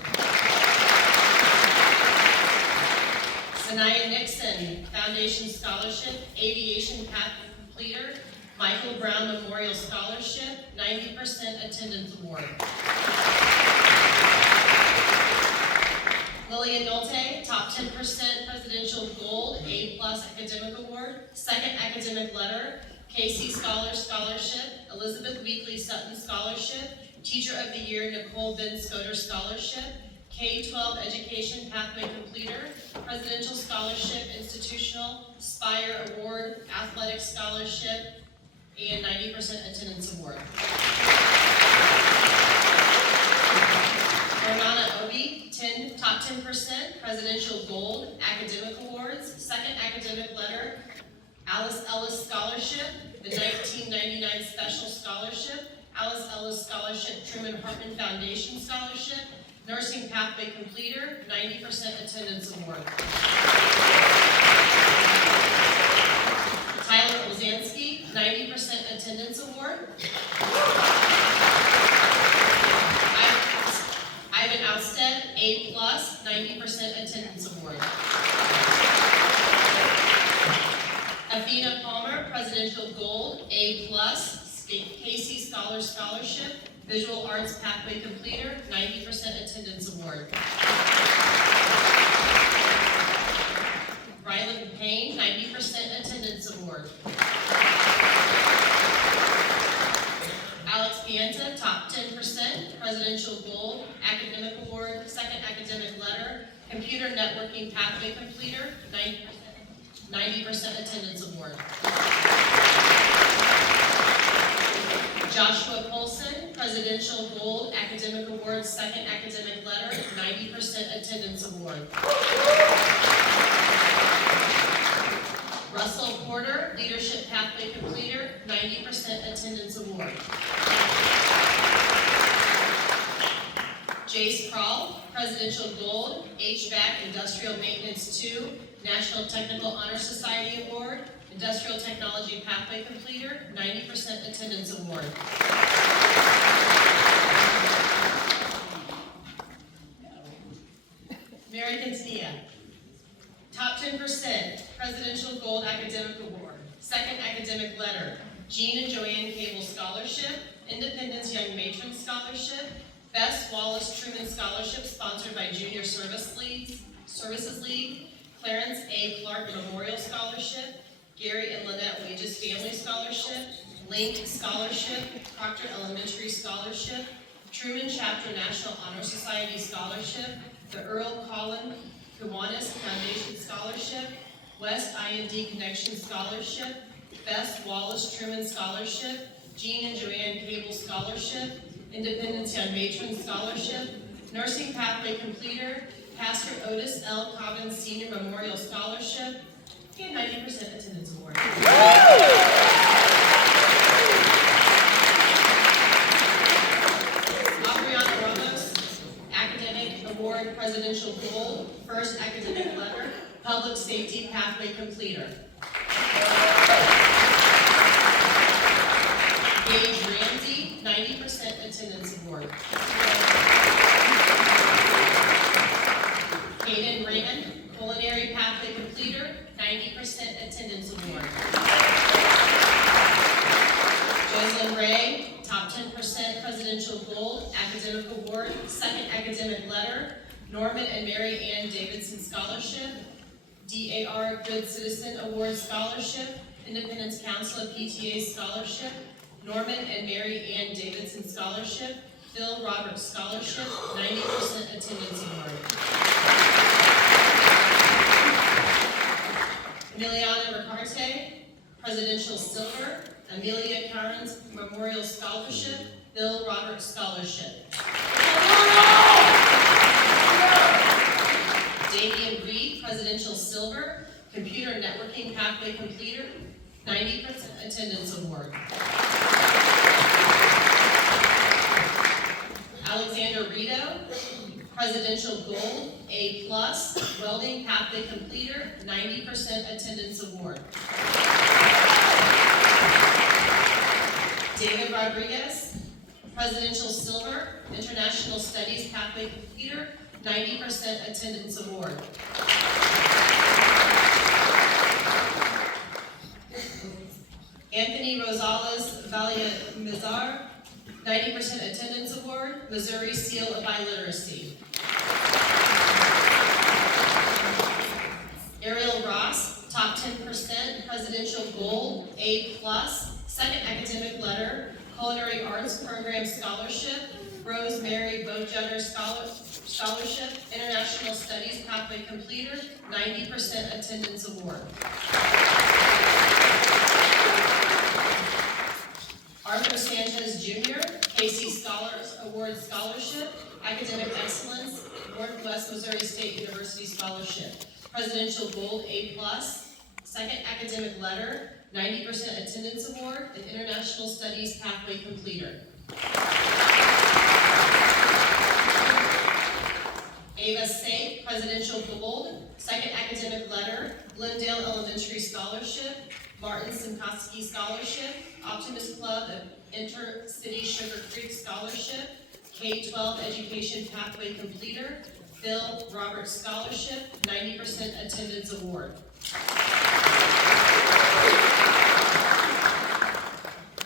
Sanaya Nixon, Foundation Scholarship, Aviation Pathway Completer, Michael Brown Memorial Scholarship, 90% attendance award. Lillian Nolte, Top 10% Presidential Gold, A+ Academic Award, Second Academic Letter, Casey Scholar Scholarship, Elizabeth Weekly Sutton Scholarship, Teacher of the Year Nicole Ben Scoter Scholarship, K-12 Education Pathway Completer, Presidential Scholarship, Institutional, Spire Award, Athletic Scholarship, and 90% attendance award. Renana Obi, Top 10% Presidential Gold, Academic Awards, Second Academic Letter, Alice Ellis Scholarship, the 1999 Special Scholarship, Alice Ellis Scholarship, Truman Hartman Foundation Scholarship, Nursing Pathway Completer, 90% attendance award. Tyler Olzanski, 90% attendance award. Ivan Ousted, A+, 90% attendance award. Athena Palmer, Presidential Gold, A+, Casey Scholar Scholarship, Visual Arts Pathway Completer, 90% attendance award. Ryland Payne, 90% attendance award. Alex Pienta, Top 10%, Presidential Gold, Academic Award, Second Academic Letter, Computer Networking Pathway Completer, 90% attendance award. Joshua Polson, Presidential Gold, Academic Award, Second Academic Letter, 90% attendance award. Russell Porter, Leadership Pathway Completer, 90% attendance award. Jace Kroll, Presidential Gold, HVAC Industrial Maintenance 2, National Technical Honor Society Award, Industrial Technology Pathway Completer, 90% attendance award. Mary Garcia, Top 10% Presidential Gold Academic Award. Second academic letter, Jean and Joanne Cable Scholarship, Independence Young Matron Scholarship, Bess Wallace Truman Scholarship sponsored by Junior Services League, Clarence A. Clark Memorial Scholarship, Gary and Lynette Wages Family Scholarship, Link Scholarship, Proctor Elementary Scholarship, Truman Chapter National Honor Society Scholarship, the Earl Collin Kiwanis Foundation Scholarship, West IND Connection Scholarship, Bess Wallace Truman Scholarship, Jean and Joanne Cable Scholarship, Independence Young Matron Scholarship, Nursing Pathway Completer, Pastor Otis L. Cobbins Senior Memorial Scholarship, and 90% attendance award. Adriana Ramos, Academic Award Presidential Gold, First Academic Letter, Public Safety Pathway Completer. Gage Ramsey, 90% attendance award. Hayden Rand, Culinary Pathway Completer, 90% attendance award. Jocelyn Ray, top 10% Presidential Gold Academic Award, second academic letter, Norman and Mary Ann Davidson Scholarship, DAR Good Citizen Award Scholarship, Independence Council of PTA Scholarship, Norman and Mary Ann Davidson Scholarship, Phil Roberts Scholarship, 90% attendance award. Emiliana Ricarte, Presidential Silver, Amelia Cairns Memorial Scholarship, Bill Roberts Scholarship. Damian Reed, Presidential Silver, Computer Networking Pathway Completer, 90% attendance award. Alexander Rito, Presidential Gold, A+, Welding Pathway Completer, 90% attendance award. David Rodriguez, Presidential Silver, International Studies Pathway Completer, 90% attendance award. Anthony Rosales Valia-Mizar, 90% attendance award, Missouri Seal of Biliteracy. Ariel Ross, top 10%, Presidential Gold, A+, second academic letter, Culinary Arts Program Scholarship, Rosemary Bojutter Scholarship, International Studies Pathway Completer, 90% attendance award. Arthur Sanchez Jr., Casey Scholars Award Scholarship, Academic Excellence, Northwest Missouri State University Scholarship, Presidential Gold, A+, second academic letter, 90% attendance award, and International Studies Pathway Completer. Ava Sake, Presidential Gold, second academic letter, Glendale Elementary Scholarship, Martin Simkowski Scholarship, Optimist Club of Intercity Sugar Creek Scholarship, K-12 Education Pathway Completer, Phil Roberts Scholarship, 90% attendance award.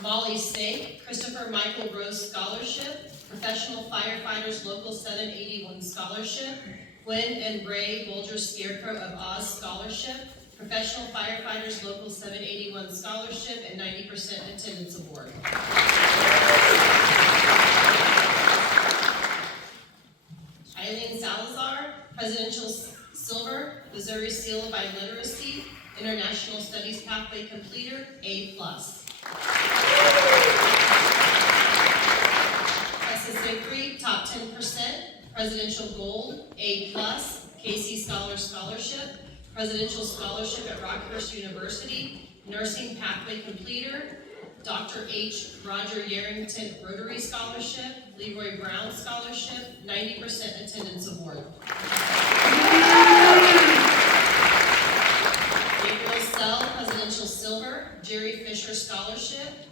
Molly Snake, Christopher Michael Rose Scholarship, Professional Firefighters Local 781 Scholarship, Gwen and Ray Bolger Scarecrow of Oz Scholarship, Professional Firefighters Local 781 Scholarship, and 90% attendance award. Eileen Salazar, Presidential Silver, Missouri Seal of Biliteracy, International Studies Pathway Completer, A+. Tessa Siegfried, top 10%, Presidential Gold, A+, Casey Scholarship, Presidential Scholarship at Rockhurst University, Nursing Pathway Completer, Dr. H. Roger Yarrington Rotary Scholarship, Leroy Brown Scholarship, 90% attendance award. Gabriel Sell, Presidential Silver, Jerry Fisher Scholarship,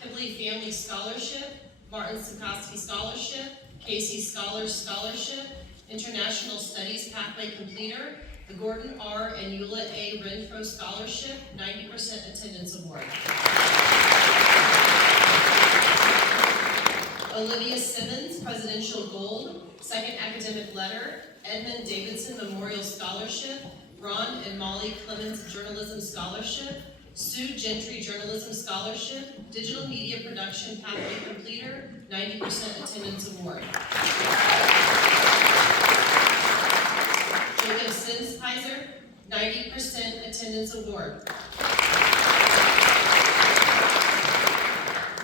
Kibley Family Scholarship, Martin Sikowski Scholarship, Casey Scholars Scholarship, International Studies Pathway Completer, the Gordon R. and Eula A. Renfro Scholarship, 90% attendance award. Olivia Simmons, Presidential Gold, second academic letter, Edmund Davidson Memorial Scholarship, Ron and Molly Clemens Journalism Scholarship, Sue Gentry Journalism Scholarship, Digital Media Production Pathway Completer, 90% attendance award. Jacob Sinspizer, 90% attendance award.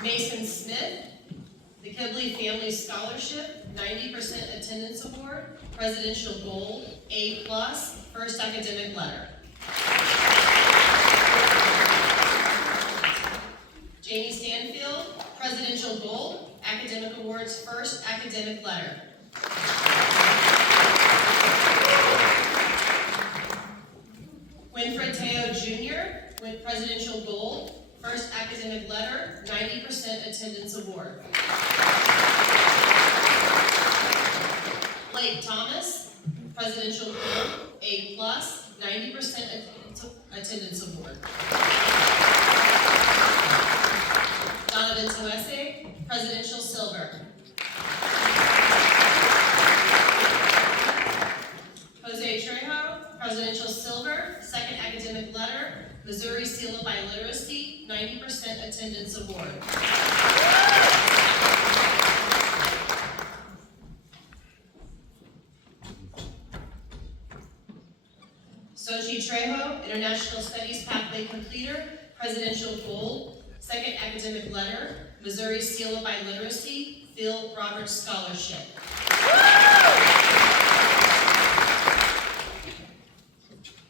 Mason Smith, the Kibley Family Scholarship, 90% attendance award, Presidential Gold, A+, first academic letter. Jamie Stanfield, Presidential Gold, Academic Awards, first academic letter. Winfred Teo Jr., with Presidential Gold, first academic letter, 90% attendance award. Blake Thomas, Presidential Gold, A+, 90% attendance award. Donovan Tuese, Presidential Silver. Jose Trejo, Presidential Silver, second academic letter, Missouri Seal of Biliteracy, 90% attendance award. Sochi Trejo, International Studies Pathway Completer, Presidential Gold, second academic letter, Missouri Seal of Biliteracy, Phil Roberts Scholarship.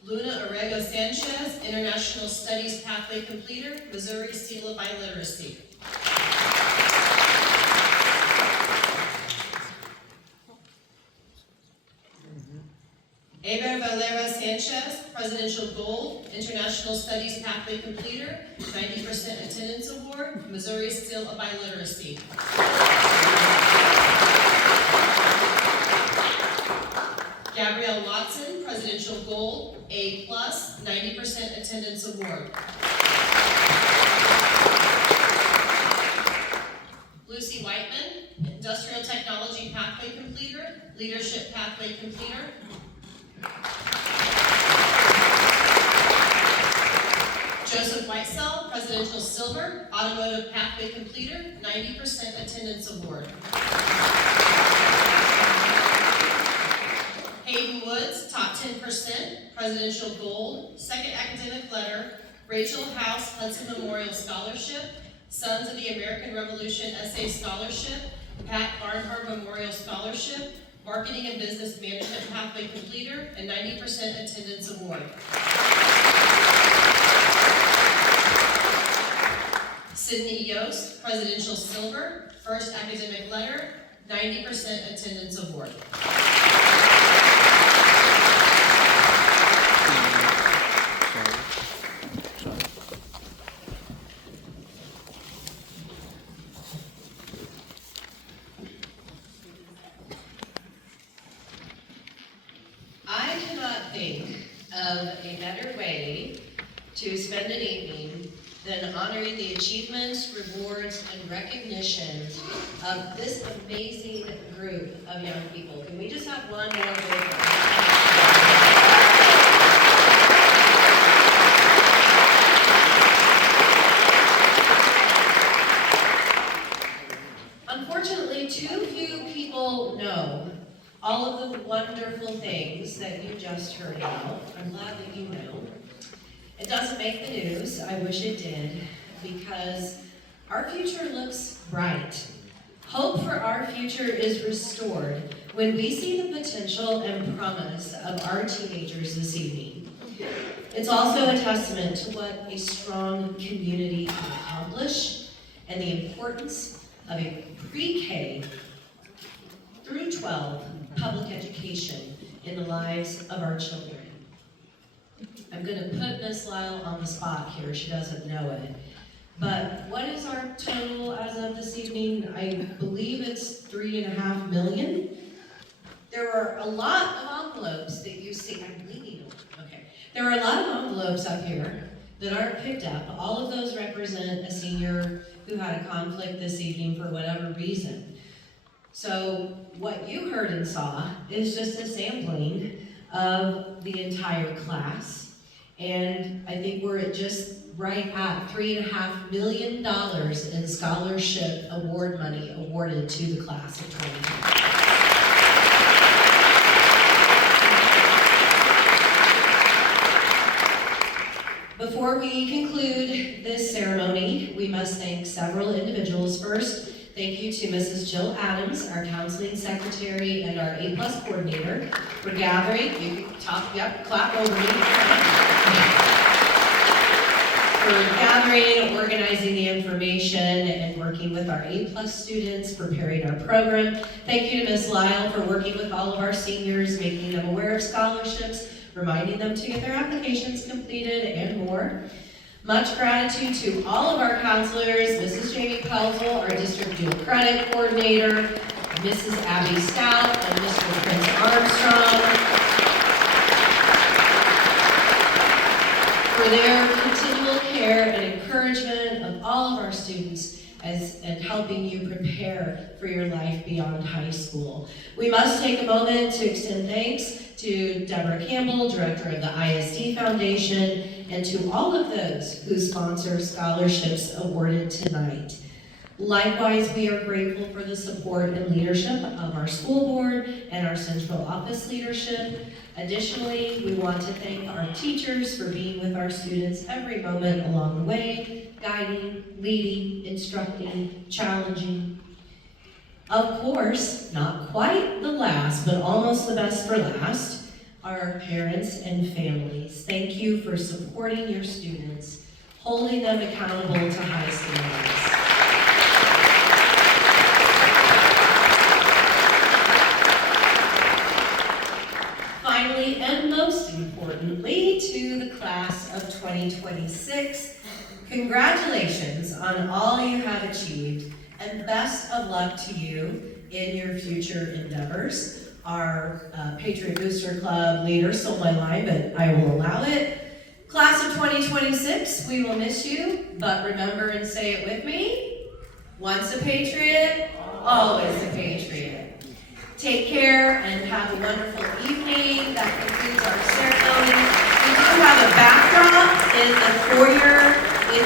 Luna Orrego Sanchez, International Studies Pathway Completer, Missouri Seal of Biliteracy. Eber Valera Sanchez, Presidential Gold, International Studies Pathway Completer, 90% attendance award, Missouri Seal of Biliteracy. Gabrielle Watson, Presidential Gold, A+, 90% attendance award. Lucy Whiteman, Industrial Technology Pathway Completer, Leadership Pathway Completer. Joseph Whitesell, Presidential Silver, Automotive Pathway Completer, 90% attendance award. Hayden Woods, top 10%, Presidential Gold, second academic letter, Rachel House Hudson Memorial Scholarship, Sons of the American Revolution Essay Scholarship, Pat Barnhart Memorial Scholarship, Marketing and Business Management Pathway Completer, and 90% attendance award. Sydney Yost, Presidential Silver, first academic letter, 90% attendance award. I cannot think of a better way to spend an evening than honoring the achievements, rewards, and recognitions of this amazing group of young people. Can we just have one more big round? Unfortunately, too few people know all of the wonderful things that you just heard about. I'm glad that you know. It doesn't make the news, I wish it did, because our future looks bright. Hope for our future is restored when we see the potential and promise of our teenagers this evening. It's also a testament to what a strong community can accomplish and the importance of a pre-K through 12 public education in the lives of our children. I'm going to put Miss Lyle on the spot here, she doesn't know it. But what is our total as of this evening? I believe it's 3.5 million. There are a lot of envelopes that you see, I'm leaning over, okay. There are a lot of envelopes up here that aren't picked up. All of those represent a senior who had a conflict this evening for whatever reason. So what you heard and saw is just a sampling of the entire class. And I think we're at just right at $3.5 million in scholarship award money awarded to the class of 2020. Before we conclude this ceremony, we must thank several individuals. First, thank you to Mrs. Jill Adams, our counseling secretary and our A+ coordinator, for gathering. You can clap over me. For gathering, organizing the information, and working with our A+ students, preparing our program. Thank you to Ms. Lyle for working with all of our seniors, making them aware of scholarships, reminding them to get their applications completed, and more. Much gratitude to all of our counselors, Mrs. Jamie Pelzel, our district dual credit coordinator, Mrs. Abby Stout, and Mr. Prince Armstrong, for their continual care and encouragement of all of our students and helping you prepare for your life beyond high school. We must take a moment to extend thanks to Deborah Campbell, Director of the ISD Foundation, and to all of those who sponsor scholarships awarded tonight. Likewise, we are grateful for the support and leadership of our school board and our central office leadership. Additionally, we want to thank our teachers for being with our students every moment along the way, guiding, leading, instructing, challenging. Of course, not quite the last, but almost the best for last, are our parents and families. Thank you for supporting your students, holding them accountable to high standards. Finally, and most importantly, to the class of 2026, congratulations on all you have achieved, and best of luck to you in your future endeavors. Our Patriot Booster Club leader stole my line, but I will allow it. Class of 2026, we will miss you, but remember and say it with me. Once a Patriot, always a Patriot. Take care and have a wonderful evening. That concludes our ceremony. We do have a backdrop in the foyer